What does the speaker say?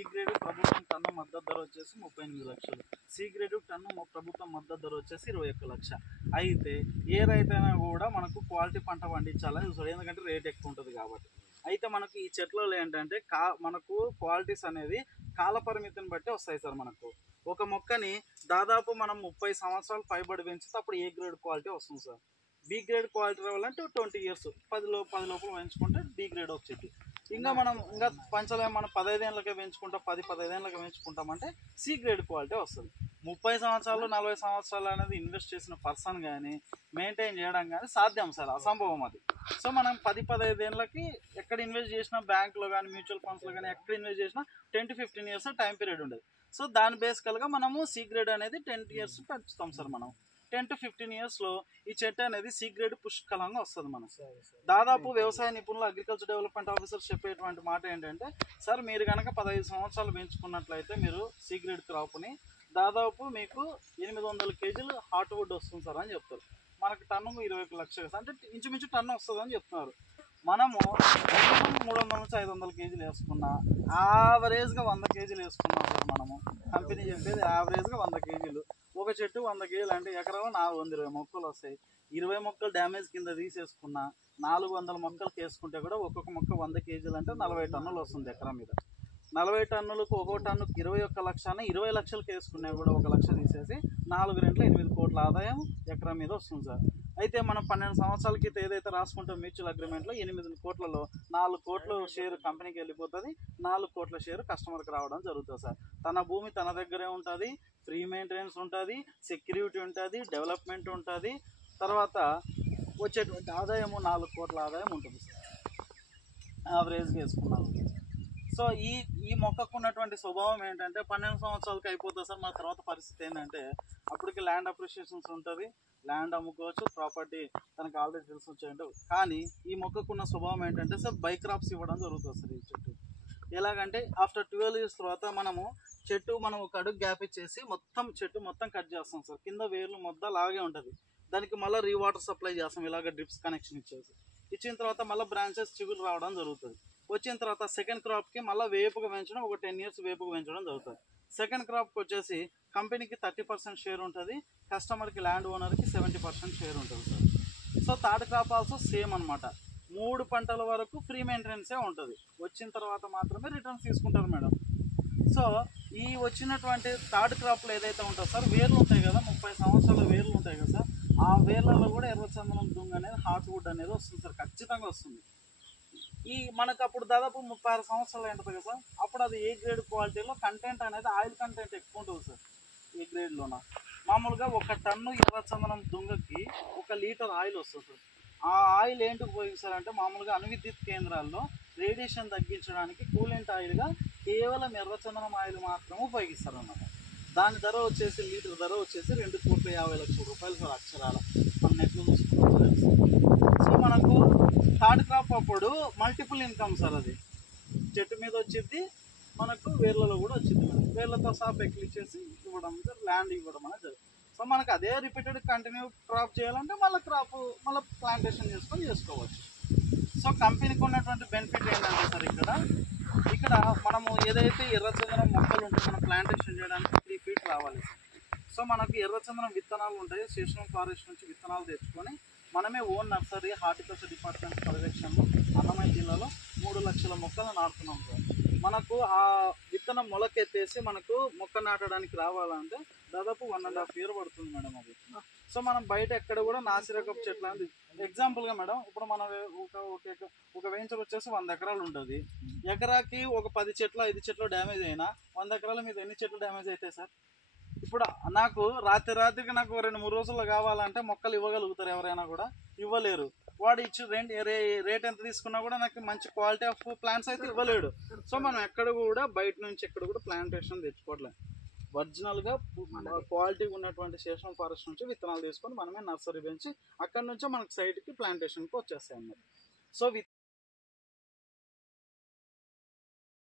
B grade ప్రభుత్వం ton మద్దతు ధర వచ్చేసి 38 లక్షలు, సి గ్రేడ్ టన్ను ప్రభుత్వం మద్దతు ధర వచ్చేసి 21 లక్ష. అయితే ఏ రైతైనా కూడా మనకు క్వాలిటీ పంట పండించాలని చూస్తాడు, ఎందుకంటే రేట్ ఎక్కువ ఉంటుంది కాబట్టి. అయితే మనకు ఈ చెట్లలో ఏంటంటే మనకు క్వాలిటీస్ అనేది కాల పరిమితిని బట్టి వస్తాయి సార్. మనకు ఒక మొక్కని దాదాపు మనం 30 సంవత్సరాలు పైబడి పెంచితే అప్పుడు ఏ గ్రేడ్ క్వాలిటీ వస్తుంది సార్. బి గ్రేడ్ క్వాలిటీ రావాలంటే 20 years 10 లోపల పెంచుకుంటే డి గ్రేడ్ వచ్చింది. ఇంకా మనం ఇంకా పంచలేం, మనం 15 ఏళ్ళకే పెంచుకుంటాం, 15 ఏళ్ళకే పెంచుకుంటామంటే సి గ్రేడ్ క్వాలిటీ వస్తుంది. 30 సంవత్సరాలు 40 సంవత్సరాలు అనేది ఇన్వెస్ట్ చేసిన పర్సన్ కానీ మెయింటైన్ చేయడం కానీ సాధ్యం సార్, అసంభవం అది. సో మనం 10-15 ఏళ్ళకి ఎక్కడ ఇన్వెస్ట్ చేసినా, బ్యాంకులో కానీ మ్యూచువల్ ఫండ్స్లో కానీ ఎక్కడ ఇన్వెస్ట్ చేసినా 10 to 15 years టైం పీరియడ్ ఉండదు. సో దాని బేసికల్గా మనము సి గ్రేడ్ అనేది 10 years పెంచుతాం సార్. మనం 10 to 15 yearsలో ఈ చెట్టు అనేది సి గ్రేడ్ పుష్కలంగా వస్తుంది మనకు. దాదాపు వ్యవసాయ నిపుణులు, అగ్రికల్చర్ డెవలప్మెంట్ ఆఫీసర్స్ చెప్పేటువంటి మాట ఏంటంటే, సార్ మీరు కనుక 15 సంవత్సరాలు పెంచుకున్నట్లయితే మీరు సి గ్రేడ్ క్రాప్ని దాదాపు మీకు 800 kgs హార్ట్వుడ్ వస్తుంది సార్ అని చెప్తారు. మనకు టన్ను 21 లక్షలు అంటే ఇంచుమించు టన్ను వస్తుంది అని చెప్తున్నారు. మనము 300 నుంచి 500 kgs వేసుకున్నా, యావరేజ్గా 100 kgs వేసుకున్నాం సార్. మనము కంపెనీ చెప్పేది యావరేజ్గా 100 kgs. ఒక చెట్టు 100 kgs అంటే ఎకరంలో 420 మొక్కలు వస్తాయి. 20 మొక్కలు డ్యామేజ్ కింద తీసేసుకున్నా 400 మొక్కలు వేసుకుంటే కూడా ఒక్కొక్క మొక్క 100 kgs అంటే 40 టన్నులు వస్తుంది ఎకరం మీద. 40 టన్నులకు ఒక్కో టన్నుకు 21 లక్ష, 20 లక్షలకు వేసుకున్నా కూడా 1 లక్ష తీసేసి 4 2 8 కోట్ల ఆదాయం ఎకరం మీద వస్తుంది సార్. అయితే మనం 12 సంవత్సరాల క్రితం ఏదైతే రాసుకుంటాం మ్యూచువల్ అగ్రిమెంట్లో 8 కోట్లలో 4 కోట్ల షేర్ కంపెనీకి వెళ్ళిపోతుంది, 4 కోట్ల షేర్ కస్టమర్కి రావడం జరుగుతుంది సార్. తన భూమి తన దగ్గరే ఉంటుంది, ఫ్రీ మెయింటెనెన్స్ ఉంటుంది, సెక్యూరిటీ ఉంటుంది, డెవలప్మెంట్ ఉంటుంది, తర్వాత వచ్చేటువంటి ఆదాయము 4 కోట్ల ఆదాయం ఉంటుంది సార్ యావరేజ్గా వేసుకున్నాము. సో ఈ మొక్కకు ఉన్నటువంటి స్వభావం ఏంటంటే 12 సంవత్సరాలకి అయిపోతుంది సార్. మన తర్వాత పరిస్థితి ఏంటంటే అప్పటికి ల్యాండ్ అప్రిషియేషన్స్ ఉంటుంది, ల్యాండ్ అమ్ముకోవచ్చు, ప్రాపర్టీ తనకు ఆల్రెడీ తెలిసి వచ్చాయంటే. కానీ ఈ మొక్కకున్న స్వభావం ఏంటంటే సార్ బై క్రాప్స్ ఇవ్వడం జరుగుతుంది సార్. ఈ చెట్టు ఎలాగంటే ఆఫ్టర్ 12 years తర్వాత మనం ఒక అడుగు గ్యాప్ ఇచ్చేసి చెట్టు మొత్తం కట్ చేస్తాం సార్. కింద వేర్లు మొత్తం లాగే ఉంటుంది, దానికి మళ్ళీ రీవాటర్ సప్లై చేస్తాం ఇలాగ డ్రిప్స్ కనెక్షన్ ఇచ్చిన తర్వాత మళ్ళీ బ్రాంచెస్ చిగురు రావడం జరుగుతుంది. వచ్చిన తర్వాత సెకండ్ క్రాప్కి మళ్ళీ వేపుగా పెంచడం, ఒక 10 years వేపుగా పెంచడం జరుగుతుంది. సెకండ్ క్రాప్కి వచ్చేసి కంపెనీకి 30% షేర్ ఉంటుంది, కస్టమర్కి ల్యాండ్ ఓనర్కి 70% షేర్ ఉంటుంది sir. So third crop also same అనమాట. 3 పంటల వరకు ఫ్రీ మెయింటెనెన్సే ఉంటుంది. వచ్చిన తర్వాత మాత్రమే రిటర్న్స్ తీసుకుంటారు మేడం. సో ఈ వచ్చినటువంటి థర్డ్ క్రాప్లో ఏదైతే ఉంటుందో సార్, వేర్లు ఉంటాయి కదా, 30 సంవత్సరాల వేర్లు ఉంటాయి కదా సార్, ఆ వేర్లలో కూడా ఎర్రచందనం దుంగ అనేది హార్ట్వుడ్ అనేది వస్తుంది సార్, ఖచ్చితంగా వస్తుంది. మనకు అప్పుడు దాదాపు 36 సంవత్సరాలు ఉంటుంది కదా సార్, అప్పుడు అది ఏ గ్రేడ్ క్వాలిటీలో కంటెంట్ అనేది ఆయిల్ కంటెంట్ ఎక్కువ ఉంటుంది సార్. ఏ గ్రేడ్లోన మామూలుగా 1 టన్ను ఎర్రచందనం దుంగకి 1 లీటర్ ఆయిల్ వస్తుంది సార్. ఆ ఆయిల్ ఏంటికి ఉపయోగిస్తారంటే మామూలుగా అణువిద్యుత్ కేంద్రాల్లో రేడియేషన్ తగ్గించడానికి కూలెంట్ ఆయిల్గా కేవలం ఎర్రచందనం ఆయిల్ మాత్రమే ఉపయోగిస్తారు అన్నమాట. దాని ధర వచ్చేసి లీటర్ ధర వచ్చేసి 2,50,00,000 రూపాయలు సార్ అక్షరాల మన నెట్లు చూసుకుంటాం. సో మనకు థర్డ్ క్రాప్ అప్పుడు మల్టిపుల్ ఇన్కమ్ సార్. అది చెట్టు మీద వచ్చింది, మనకు వేర్లలో కూడా వచ్చింది. వేర్లతో సహా పెక్కలు ఇచ్చేసి ఇవ్వడం, ల్యాండ్ ఇవ్వడం అనేది జరుగుతుంది. సో మనకు అదే రిపీటెడ్ కంటిన్యూ క్రాప్ చేయాలంటే మళ్ళీ ప్లాంటేషన్ చేసుకోవచ్చు. సో కంపెనీకి ఉన్నటువంటి బెనిఫిట్ ఏంటంటే సార్, ఇక్కడ మనము ఏదైతే ఎర్రచందనం మొక్కలు ఉంటాయో మనం ప్లాంటేషన్ చేయడానికి 3 feet రావాలి సార్. సో మనకు ఎర్రచందనం విత్తనాలు ఉంటాయి, స్టేషనల్ ఫారెస్ట్ నుంచి విత్తనాలు తెచ్చుకొని మనమే ఓన్ నర్సరీ హార్టికల్చర్ డిపార్ట్మెంట్ పర్యవేక్షణలో అన్నమయ్య జిల్లాలో 3 లక్షల మొక్కలు నాటుతున్నాం సార్. మనకు ఆ విత్తనం మొలకెత్తేసి మనకు మొక్క నాటడానికి రావాలంటే దాదాపు 1.5 years పడుతుంది మేడం అది. సో మనం బయట ఎక్కడ కూడా నాసిరకపు చెట్లు అనేది ఎగ్జాంపుల్గా మేడం, ఇప్పుడు మన ఒక వెంచర్ వచ్చేసి 100 ఎకరాలు ఉంటుంది. ఎకరాకి ఒక 10 చెట్లు 5 చెట్లు డ్యామేజ్ అయినా 100 ఎకరాల మీద ఎన్ని చెట్లు డ్యామేజ్ అవుతాయి సార్? ఇప్పుడు నాకు రాత్రికి నాకు 2-3 రోజుల్లో కావాలంటే మొక్కలు ఇవ్వగలుగుతారు ఎవరైనా కూడా? ఇవ్వలేరు. వాడు ఇచ్చి రేట్ ఎంత తీసుకున్నా కూడా నాకు మంచి క్వాలిటీ ఆఫ్ ప్లాంట్స్ అయితే ఇవ్వలేడు. సో మనం ఎక్కడ కూడా బయట నుంచి ఎక్కడ కూడా ప్లాంటేషన్ తెచ్చుకోవట్లేదు. ఒరిజినల్గా క్వాలిటీ ఉన్నటువంటి స్టేషనల్ ఫారెస్ట్ నుంచి విత్తనాలు తీసుకొని మనమే నర్సరీ పెంచి అక్కడ నుంచే మనకు సైట్కి ప్లాంటేషన్కి వచ్చేస్తాయి అన్నమాట. సో